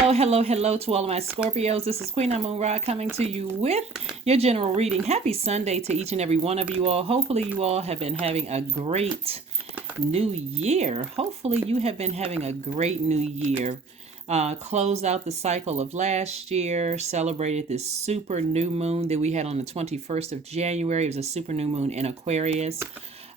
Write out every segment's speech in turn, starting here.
Hello to all of my Scorpios. This is Queen Amun Ra coming to you with your general reading. Happy Sunday to each and every one of you all. Hopefully you all have been having a great new year. Hopefully you have been having a great new year. Closed out the cycle of last year, celebrated this super new moon that we had on the 21st of January. It was a super new moon in Aquarius.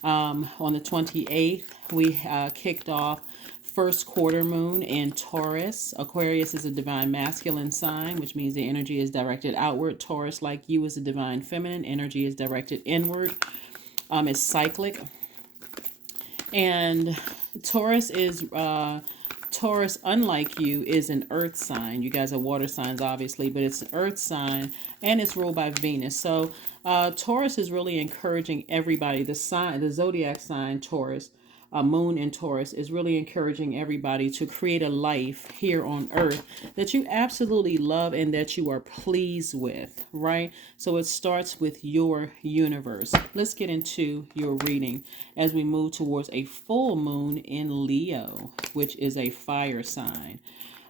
On the 28th, we kicked off first quarter moon in Taurus. Aquarius is a divine masculine sign, which means the energy is directed outward. Taurus, like you, is a divine feminine. Energy is directed inward. It's cyclic. And Taurus is Taurus, unlike you, is an earth sign. You guys are water signs, obviously, but it's an earth sign and it's ruled by Venus. So Taurus is really encouraging everybody. The zodiac sign Taurus, moon in Taurus, is really encouraging everybody to create a life here on earth that you absolutely love and that you are pleased with, right? So it starts with your universe. Let's get into your reading as we move towards a full moon in Leo, which is a fire sign.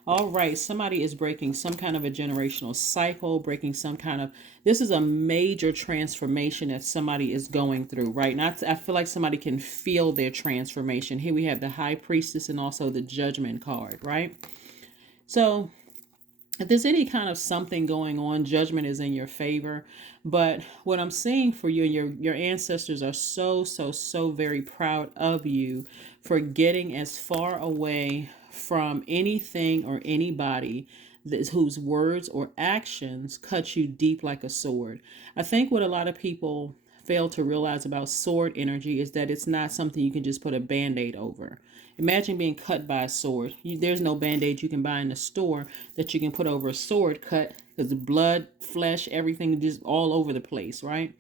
All right, somebody is breaking some kind of a generational cycle, breaking some kind of, this is a major transformation that somebody is going through, right? And I feel like somebody can feel their transformation. Here we have the High Priestess and also the Judgment card, right? So if there's any kind of something going on, judgment is in your favor. But what I'm seeing for you, and your ancestors are so very proud of you for getting as far away from anything or anybody whose words or actions cut you deep like a sword. I think what a lot of people fail to realize about sword energy is that it's not something you can just put a band-aid over. Imagine being cut by a sword. There's no band-aid you can buy in the store that you can put over a sword cut, because the blood, flesh, everything just all over the place, right?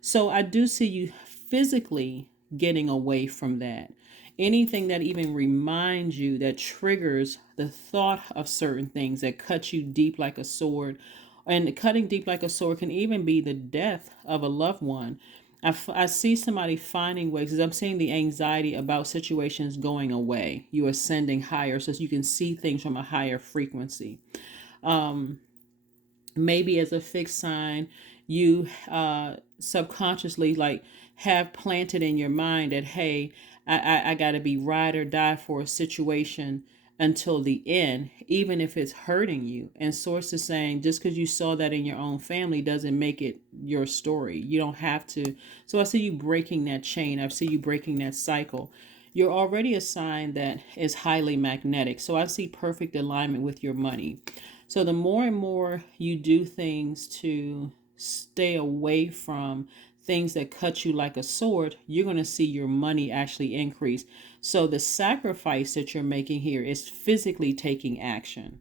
So I do see you physically getting away from that. Anything that even reminds you, that triggers the thought of certain things that cut you deep like a sword. And cutting deep like a sword can even be the death of a loved one. I see somebody finding ways, because I'm seeing the anxiety about situations going away. You ascending higher so you can see things from a higher frequency. Maybe as a fixed sign, you subconsciously like have planted in your mind that, hey, I got to be ride or die for a situation until the end, even if it's hurting you. And Source is saying just because you saw that in your own family doesn't make it your story. You don't have to. So I see you breaking that chain. I see you breaking that cycle. You're already a sign that is highly magnetic. So I see perfect alignment with your money. So the more and more you do things to stay away from things that cut you like a sword, you're going to see your money actually increase. So the sacrifice that you're making here is physically taking action.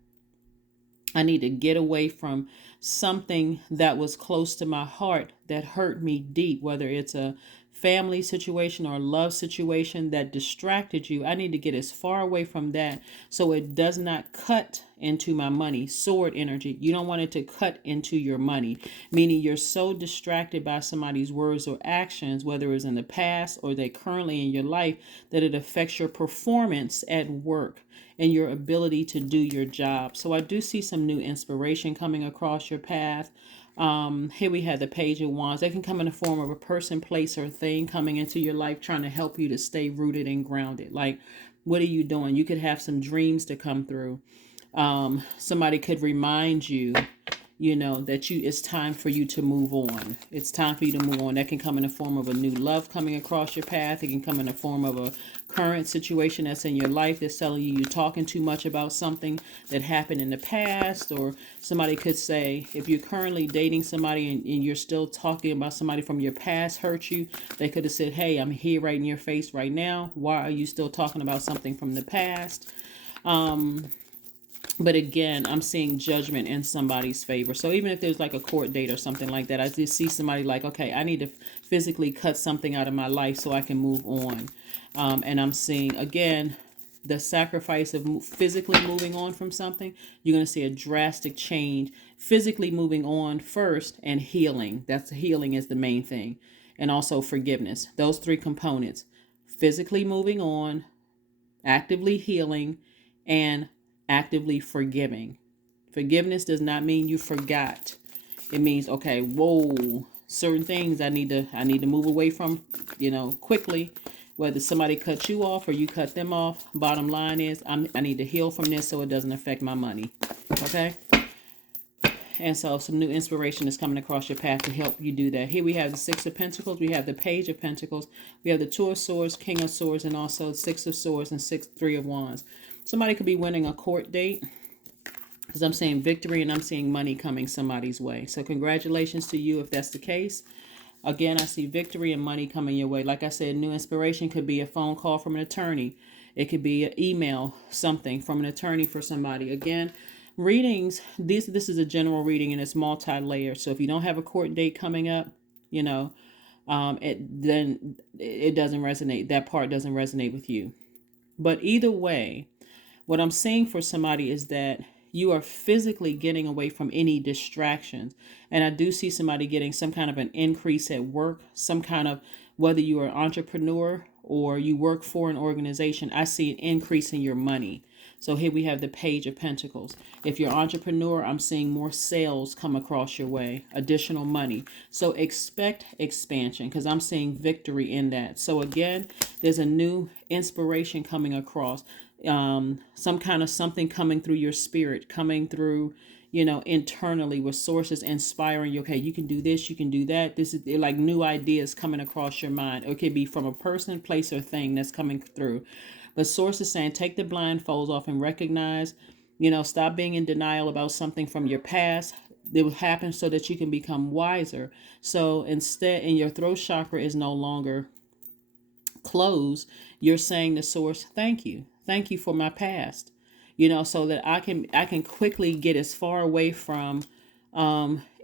I need to get away from something that was close to my heart that hurt me deep, whether it's a family situation or a love situation that distracted you. I need to get as far away from that so it does not cut into my money. Sword energy. You don't want it to cut into your money, meaning you're so distracted by somebody's words or actions, whether it's in the past or they currently in your life, that it affects your performance at work and your ability to do your job. So I do see some new inspiration coming across your path. Here we have the Page of Wands. They can come in the form of a person, place, or thing coming into your life, trying to help you to stay rooted and grounded. Like, what are you doing? You could have some dreams to come through. Somebody could remind you, that it's time for you to move on. It's time for you to move on. That can come in the form of a new love coming across your path. It can come in the form of a current situation that's in your life that's telling you you're talking too much about something that happened in the past. Or somebody could say, if you're currently dating somebody and you're still talking about somebody from your past hurt you, they could have said, hey, I'm here right in your face right now. Why are you still talking about something from the past? But again, I'm seeing judgment in somebody's favor. So even if there's like a court date or something like that, I just see somebody like, okay, I need to physically cut something out of my life so I can move on. And I'm seeing, again, the sacrifice of physically moving on from something. You're going to see a drastic change. Physically moving on first, and healing. Healing is the main thing. And also forgiveness. Those three components. Physically moving on, actively healing, and actively forgiving. Forgiveness does not mean you forgot. It means, okay, whoa, certain things I need to move away from, quickly. Whether somebody cut you off or you cut them off, bottom line is I need to heal from this so it doesn't affect my money. Okay? And so some new inspiration is coming across your path to help you do that. Here we have the Six of Pentacles. We have the Page of Pentacles. We have the Two of Swords, King of Swords, and also Six of Swords and Three of Wands. Somebody could be winning a court date, because I'm seeing victory and I'm seeing money coming somebody's way. So congratulations to you if that's the case. Again, I see victory and money coming your way. Like I said, new inspiration could be a phone call from an attorney. It could be an email, something from an attorney for somebody. Again, readings, this is a general reading and it's multi-layered. So if you don't have a court date coming up, then it doesn't resonate. That part doesn't resonate with you. But either way, what I'm seeing for somebody is that you are physically getting away from any distractions. And I do see somebody getting some kind of an increase at work, some kind of, whether you are an entrepreneur or you work for an organization, I see an increase in your money. So here we have the Page of Pentacles. If you're an entrepreneur, I'm seeing more sales come across your way, additional money. So expect expansion because I'm seeing victory in that. So again, there's a new inspiration coming across. Some kind of something coming through your spirit, coming through, internally with sources inspiring you. Okay, you can do this, you can do that. This is like new ideas coming across your mind. It could be from a person, place, or thing that's coming through. But sources saying take the blindfolds off and recognize, stop being in denial about something from your past. It will happen so that you can become wiser. So instead, and your throat chakra is no longer closed, you're saying to source, thank you for my past, so that I can quickly get as far away from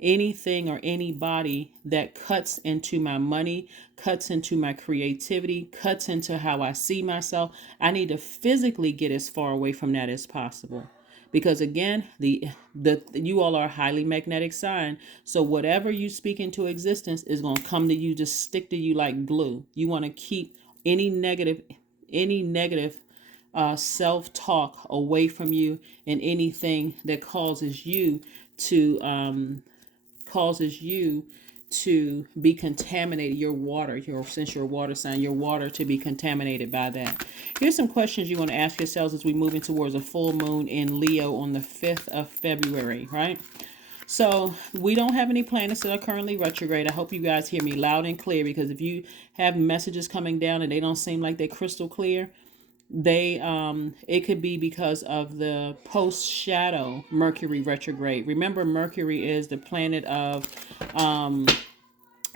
anything or anybody that cuts into my money, cuts into my creativity, cuts into how I see myself. I need to physically get as far away from that as possible. Because again, the you all are a highly magnetic sign. So whatever you speak into existence is going to come to you, just stick to you like glue. You want to keep any negative self-talk away from you, and anything that causes you to be contaminated, your water, since you're a water sign, your water to be contaminated by that. Here's some questions you want to ask yourselves as we're moving towards a full moon in Leo on the 5th of February, right? So we don't have any planets that are currently retrograde. I hope you guys hear me loud and clear, because if you have messages coming down and they don't seem like they're crystal clear, it could be because of the post shadow Mercury retrograde. Remember, Mercury is the planet of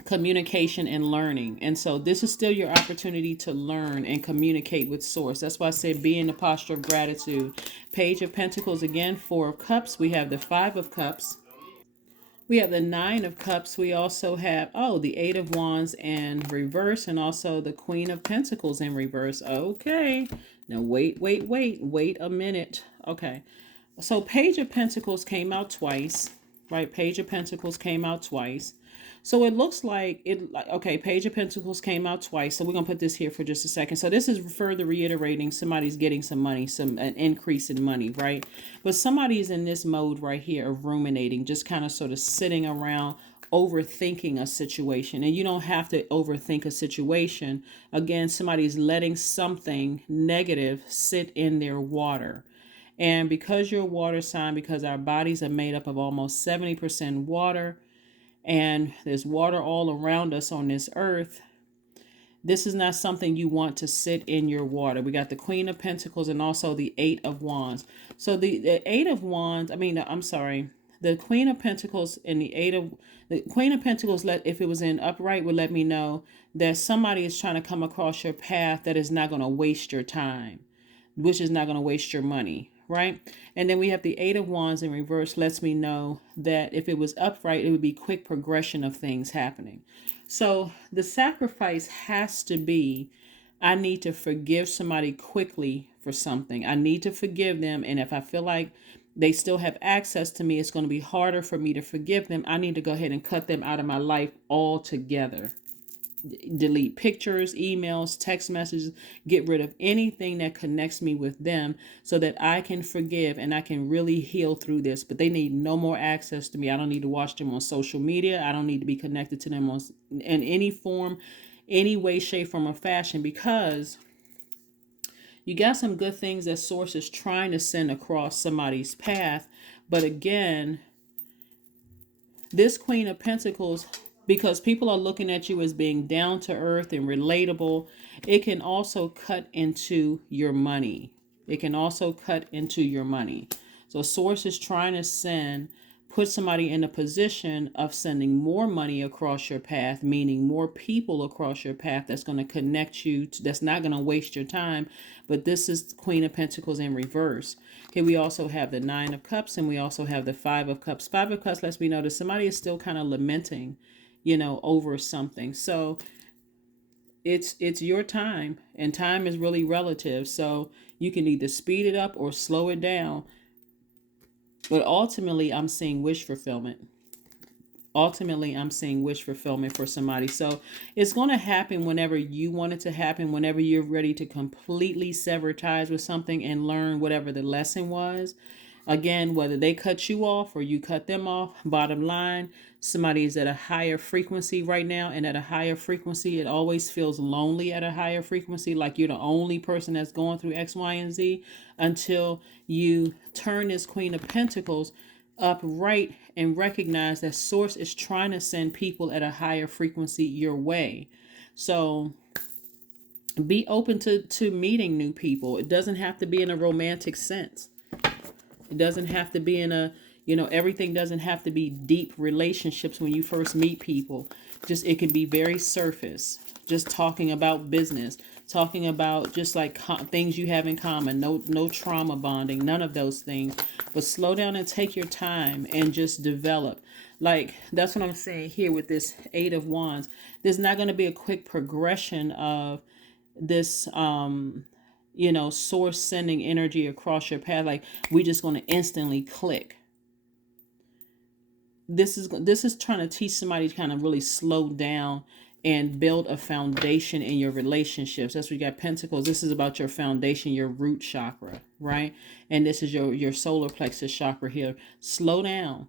communication and learning, and so this is still your opportunity to learn and communicate with source. That's why I said be in the posture of gratitude. Page of Pentacles again, Four of Cups. We have the Five of Cups. We have the Nine of Cups. We also have, the Eight of Wands in reverse, and also the Queen of Pentacles in reverse. Okay. Now, wait a minute. Okay. So Page of Pentacles came out twice, right? Page of Pentacles came out twice. So it looks like Page of Pentacles came out twice. So we're going to put this here for just a second. So this is further reiterating somebody's getting some money, an increase in money, right? But somebody's in this mode right here of ruminating, just kind of sort of sitting around overthinking a situation. And you don't have to overthink a situation. Again, somebody's letting something negative sit in their water. And because you're a water sign, because our bodies are made up of almost 70% water, and there's water all around us on this earth, this is not something you want to sit in your water. We got the Queen of Pentacles and also the Eight of Wands. So the Eight of Wands, the Queen of Pentacles and the Queen of Pentacles, if it was in upright, would let me know that somebody is trying to come across your path that is not going to waste your time, which is not going to waste your money, right? And then we have the Eight of Wands in reverse, lets me know that if it was upright, it would be quick progression of things happening. So the sacrifice has to be, I need to forgive somebody quickly for something. I need to forgive them. And if I feel like they still have access to me, it's going to be harder for me to forgive them. I need to go ahead and cut them out of my life altogether. delete pictures, emails, text messages, get rid of anything that connects me with them so that I can forgive and I can really heal through this. But they need no more access to me. I don't need to watch them on social media. I don't need to be connected to them in any form, any way, shape, form, or fashion, because you got some good things that Source is trying to send across somebody's path. But again, this Queen of Pentacles, because people are looking at you as being down to earth and relatable, it can also cut into your money. It can also cut into your money. So Source is trying to put somebody in a position of sending more money across your path, meaning more people across your path that's going to connect you, that's not going to waste your time. But this is Queen of Pentacles in reverse. Okay, we also have the Nine of Cups, and we also have the Five of Cups. Five of Cups lets me know that somebody is still kind of lamenting, over something. So it's your time, and time is really relative. So you can either speed it up or slow it down. But ultimately, I'm seeing wish fulfillment. Ultimately, I'm seeing wish fulfillment for somebody. So it's going to happen whenever you want it to happen, whenever you're ready to completely sever ties with something and learn whatever the lesson was. Again, whether they cut you off or you cut them off, bottom line, somebody is at a higher frequency right now. And at a higher frequency, it always feels lonely at a higher frequency, like you're the only person that's going through X, Y, and Z, until you turn this Queen of Pentacles upright and recognize that Source is trying to send people at a higher frequency your way. So be open to meeting new people. It doesn't have to be in a romantic sense. It doesn't have to be in everything doesn't have to be deep relationships when you first meet people. It can be very surface, just talking about business, talking about just like things you have in common. No trauma bonding, none of those things. But slow down and take your time and just develop. Like, that's what I'm saying here with this Eight of Wands. There's not going to be a quick progression of this Source sending energy across your path. Like, we just going to instantly click. This is trying to teach somebody to kind of really slow down and build a foundation in your relationships. That's what you got, Pentacles. This is about your foundation, your root chakra, right? And this is your solar plexus chakra here. Slow down.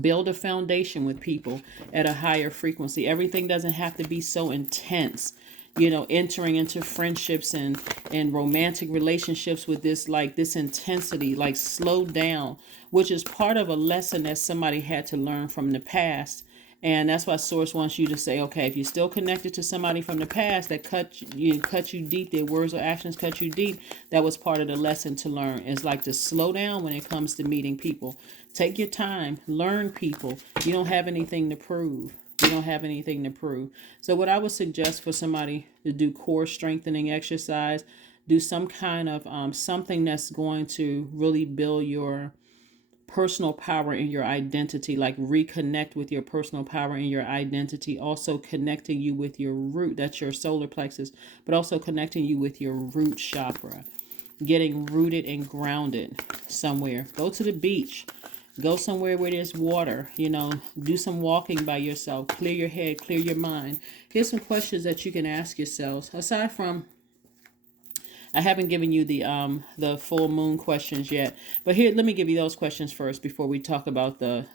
Build a foundation with people at a higher frequency. Everything doesn't have to be so intense. Entering into friendships and romantic relationships with this intensity, like, slow down, which is part of a lesson that somebody had to learn from the past. And that's why Source wants you to say, okay, if you're still connected to somebody from the past that cut you deep, their words or actions cut you deep, that was part of the lesson to learn. It's like to slow down when it comes to meeting people. Take your time, learn people. You don't have anything to prove. You don't have anything to prove. So what I would suggest for somebody to do core strengthening exercise, do some kind of something that's going to really build your personal power and your identity, like reconnect with your personal power and your identity, also connecting you with your root, that's your solar plexus, but also connecting you with your root chakra, getting rooted and grounded somewhere. Go to the beach. Go somewhere where there's water, do some walking by yourself, clear your head, clear your mind. Here's some questions that you can ask yourselves. Aside from, I haven't given you the full moon questions yet, but here, let me give you those questions first before we talk about the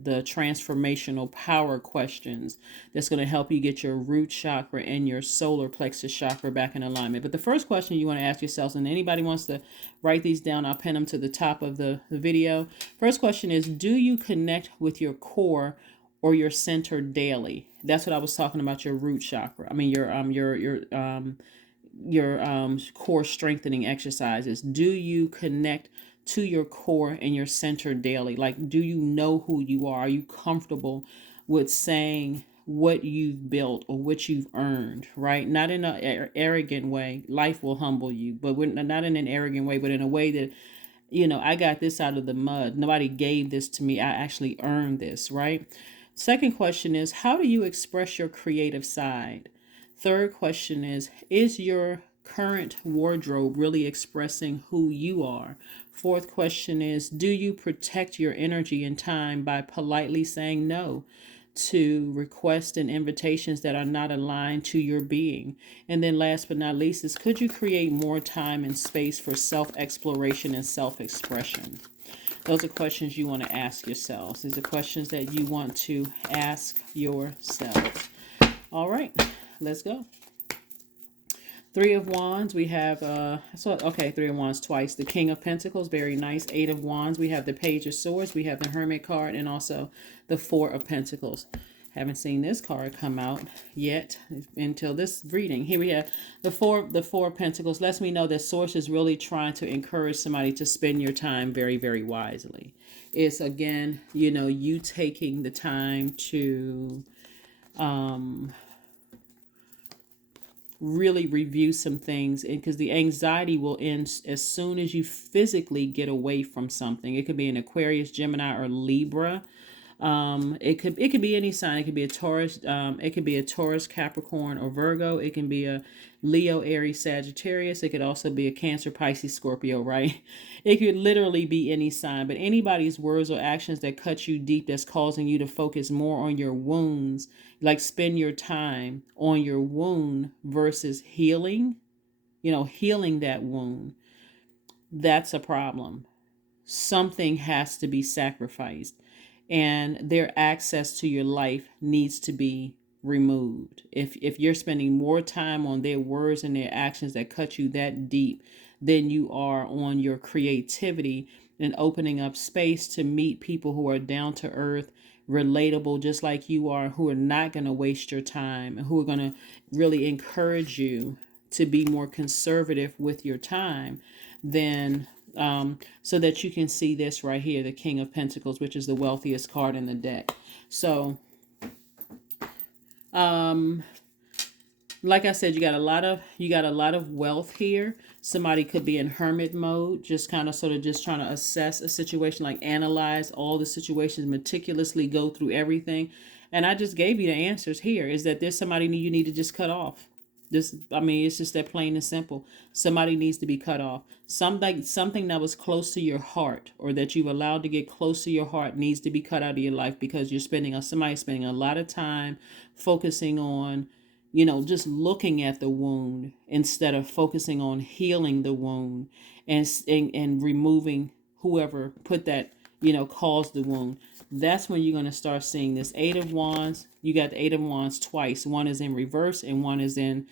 transformational power questions that's going to help you get your root chakra and your solar plexus chakra back in alignment. But the first question you want to ask yourselves, and anybody wants to write these down, I'll pin them to the top of the video. First question is, do you connect with your core or your center daily? That's what I was talking about, your root chakra. I mean, your core strengthening exercises. Do you connect to your core and your center daily? Like, do you know who you are? Are you comfortable with saying what you've built or what you've earned, right? Not in an arrogant way. Life will humble you, but not in an arrogant way, but in a way that, I got this out of the mud. Nobody gave this to me. I actually earned this, right? Second question is, how do you express your creative side? Third question is your current wardrobe really expressing who you are? Fourth question is, do you protect your energy and time by politely saying no to requests and invitations that are not aligned to your being? And then last but not least is, could you create more time and space for self-exploration and self-expression? Those are questions you want to ask yourselves. These are questions that you want to ask yourselves. All right, let's go. Three of Wands, we have, Three of Wands twice. The King of Pentacles, very nice. Eight of Wands, we have the Page of Swords, we have the Hermit card, and also the Four of Pentacles. Haven't seen this card come out yet until this reading. Here we have the Four of Pentacles. Lets me know that Source is really trying to encourage somebody to spend your time very, very wisely. It's, again, you taking the time to really review some things, and because the anxiety will end as soon as you physically get away from something. It could be an Aquarius, Gemini, or Libra. It could be any sign. It could be a Taurus. It could be a Taurus, Capricorn, or Virgo. It can be a Leo, Aries, Sagittarius. It could also be a Cancer, Pisces, Scorpio, right? It could literally be any sign, but anybody's words or actions that cut you deep, that's causing you to focus more on your wounds, like spend your time on your wound versus healing, healing that wound. That's a problem. Something has to be sacrificed, and their access to your life needs to be removed. If you're spending more time on their words and their actions that cut you that deep than you are on your creativity and opening up space to meet people who are down to earth, relatable, just like you are, who are not going to waste your time and who are going to really encourage you to be more conservative with your time, then so that you can see this right here, the King of Pentacles, which is the wealthiest card in the deck. So, like I said, you got a lot of wealth here. Somebody could be in hermit mode, just kind of sort of just trying to assess a situation, like analyze all the situations, meticulously go through everything. And I just gave you the answers here, is that there's somebody you need to just cut off. It's just that plain and simple. Somebody needs to be cut off. Something that was close to your heart, or that you've allowed to get close to your heart, needs to be cut out of your life, because somebody's spending a lot of time focusing on, just looking at the wound instead of focusing on healing the wound and removing whoever put that, caused the wound. That's when you're going to start seeing this Eight of Wands. You got the Eight of Wands twice. One is in reverse and one is in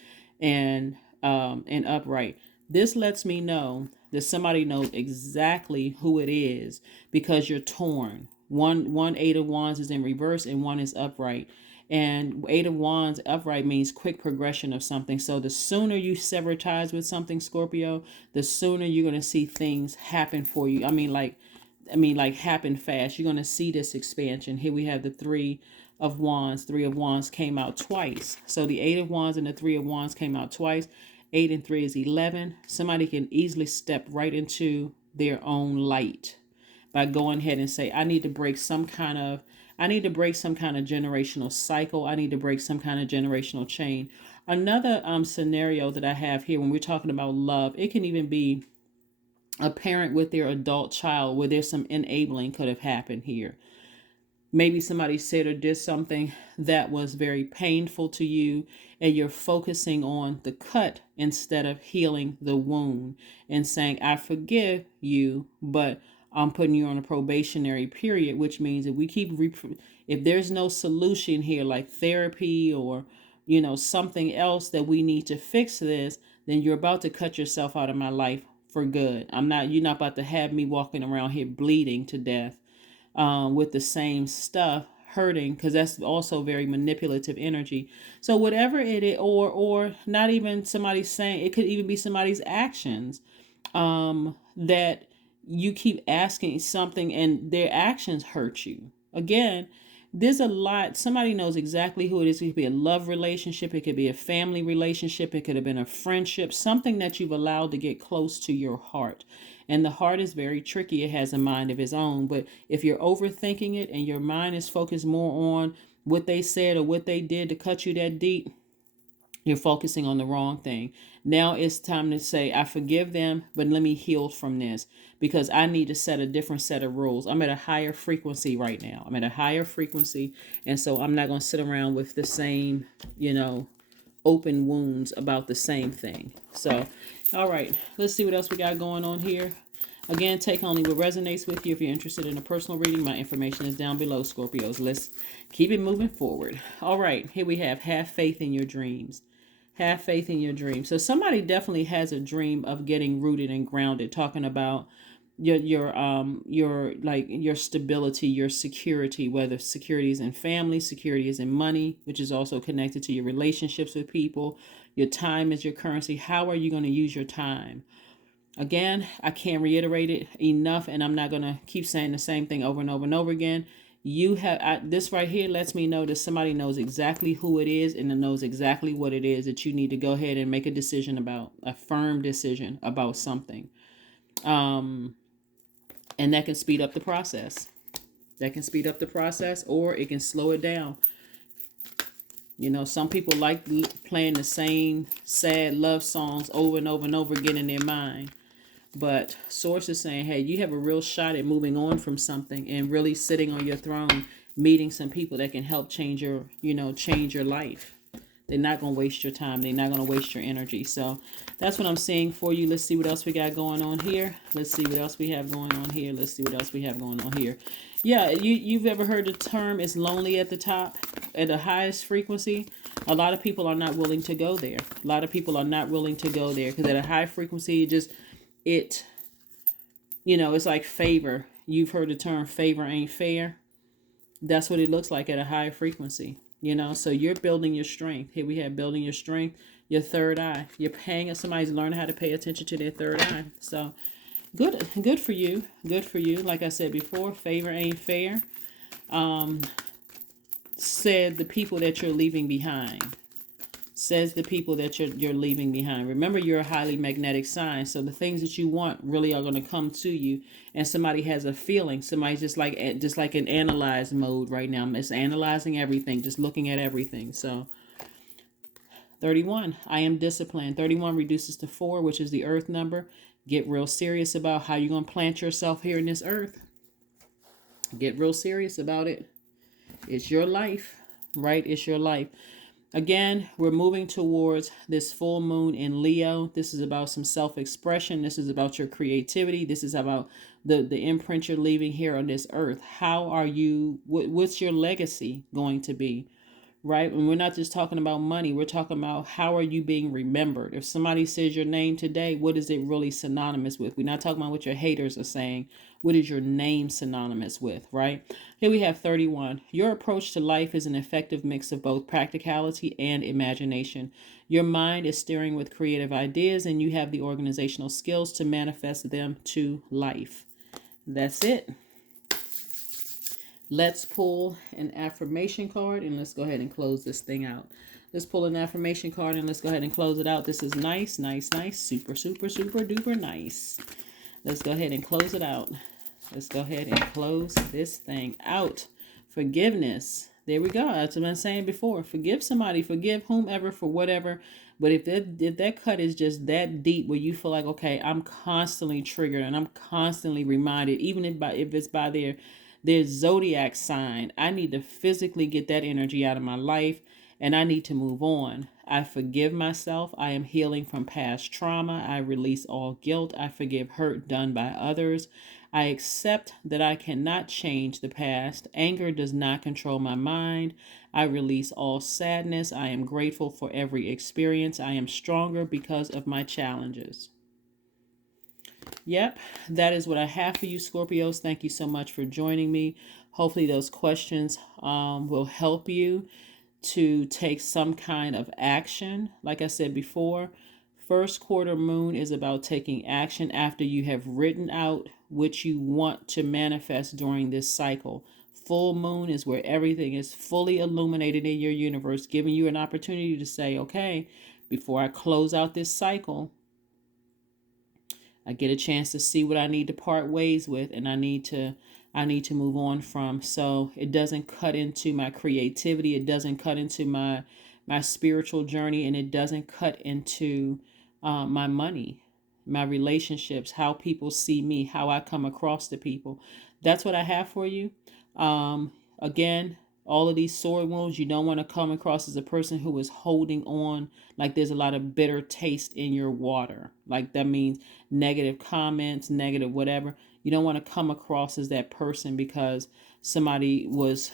upright. This lets me know that somebody knows exactly who it is, because you're torn. One Eight of Wands is in reverse and one is upright. And Eight of Wands upright means quick progression of something. So the sooner you sever ties with something, Scorpio, the sooner you're going to see things happen for you. Like happen fast. You're going to see this expansion. Here we have the Three of Wands. Three of Wands came out twice. So the Eight of Wands and the Three of Wands came out twice. 8 and 3 is 11. Somebody can easily step right into their own light by going ahead and say, I need to break some kind of generational cycle. I need to break some kind of generational chain. Another scenario that I have here, when we're talking about love, it can even be a parent with their adult child, where there's some enabling could have happened here. Maybe somebody said or did something that was very painful to you, and you're focusing on the cut instead of healing the wound and saying, I forgive you, but I'm putting you on a probationary period, which means if we keep, if there's no solution here, like therapy or, something else that we need to fix this, then you're about to cut yourself out of my life for good. You're not about to have me walking around here bleeding to death with the same stuff, hurting, because that's also very manipulative energy. So whatever it is, or not even somebody saying, it could even be somebody's actions, that you keep asking something and their actions hurt you. Again, there's a lot. Somebody knows exactly who it is. It could be a love relationship. It could be a family relationship. It could have been a friendship, something that you've allowed to get close to your heart. And the heart is very tricky. It has a mind of its own. But if you're overthinking it and your mind is focused more on what they said or what they did to cut you that deep, You're focusing on the wrong thing. Now it's time to say, I forgive them, but let me heal from this because I need to set a different set of rules. I'm at a higher frequency right now. I'm at a higher frequency. And so I'm not going to sit around with the same, open wounds about the same thing. So, all right, let's see what else we got going on here. Again, take only what resonates with you. If you're interested in a personal reading, my information is down below, Scorpios. Let's keep it moving forward. All right, here we have faith in your dreams. Have faith in your dreams. So somebody definitely has a dream of getting rooted and grounded, talking about your stability, your security, whether security is in family, security is in money, which is also connected to your relationships with people. Your time is your currency. How are you going to use your time? Again, I can't reiterate it enough, and I'm not going to keep saying the same thing over and over and over again. This right here lets me know that somebody knows exactly who it is and knows exactly what it is that you need to go ahead and make a decision about, a firm decision about something. And that can speed up the process. Or it can slow it down. Some people like playing the same sad love songs over and over and over again in their mind. But Source is saying, hey, you have a real shot at moving on from something and really sitting on your throne, meeting some people that can help change your life. They're not going to waste your time. They're not going to waste your energy. So that's what I'm seeing for you. Let's see what else we got going on here. Let's see what else we have going on here. Yeah, you've ever heard the term "it's lonely at the top," at the highest frequency? A lot of people are not willing to go there. Because at a high frequency, it's like favor. You've heard the term "favor ain't fair." That's what it looks like at a high frequency. So you're building your strength. Here we have building your strength, your third eye. You're paying somebody's learning how to pay attention to their third eye. So good for you. Like I said before, favor ain't fair. Said the people that you're leaving behind. Remember, you're a highly magnetic sign, so the things that you want really are going to come to you. And somebody has a feeling. Somebody's just like in analyze mode right now. It's analyzing everything, just looking at everything. So 31, I am disciplined. 31 reduces to 4, which is the earth number. Get real serious about how you're going to plant yourself here in this earth. Get real serious about it. It's your life, right? It's your life. Again, we're moving towards this full moon in Leo. This is about some self-expression. This is about your creativity. This is about the imprint you're leaving here on this earth. How are you, what's your legacy going to be, right? And we're not just talking about money. We're talking about how are you being remembered? If somebody says your name today, what is it really synonymous with? We're not talking about what your haters are saying. What is your name synonymous with, right? Here we have 31. Your approach to life is an effective mix of both practicality and imagination. Your mind is steering with creative ideas, and you have the organizational skills to manifest them to life. That's it. Let's pull an affirmation card, and let's go ahead and close this thing out. Let's pull an affirmation card, and let's go ahead and close it out. This is nice. Super, super, super duper nice. Let's go ahead and close it out. Let's go ahead and close this thing out. Forgiveness. There we go. That's what I'm saying before. Forgive somebody. Forgive whomever for whatever. But if that cut is just that deep where you feel like, okay, I'm constantly triggered and I'm constantly reminded, even if it's by their Zodiac sign, I need to physically get that energy out of my life and I need to move on. I forgive myself. I am healing from past trauma. I release all guilt. I forgive hurt done by others. I accept that I cannot change the past. Anger does not control my mind. I release all sadness. I am grateful for every experience. I am stronger because of my challenges. Yep, that is what I have for you, Scorpios. Thank you so much for joining me. Hopefully those questions will help you to take some kind of action. Like I said before, first quarter moon is about taking action after you have written out what you want to manifest during this cycle. Full moon is where everything is fully illuminated in your universe, giving you an opportunity to say, okay, before I close out this cycle, I get a chance to see what I need to part ways with, and I need to move on from. So it doesn't cut into my creativity. It doesn't cut into my my spiritual journey, and it doesn't cut into my money, my relationships, how people see me, how I come across to people. That's what I have for you. Again, all of these sword wounds, you don't want to come across as a person who is holding on, like there's a lot of bitter taste in your water. Like that means negative comments, negative whatever. You don't want to come across as that person because somebody was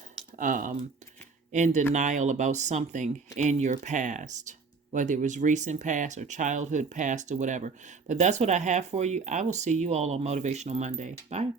in denial about something in your past, whether it was recent past or childhood past or whatever. But that's what I have for you. I will see you all on Motivational Monday. Bye.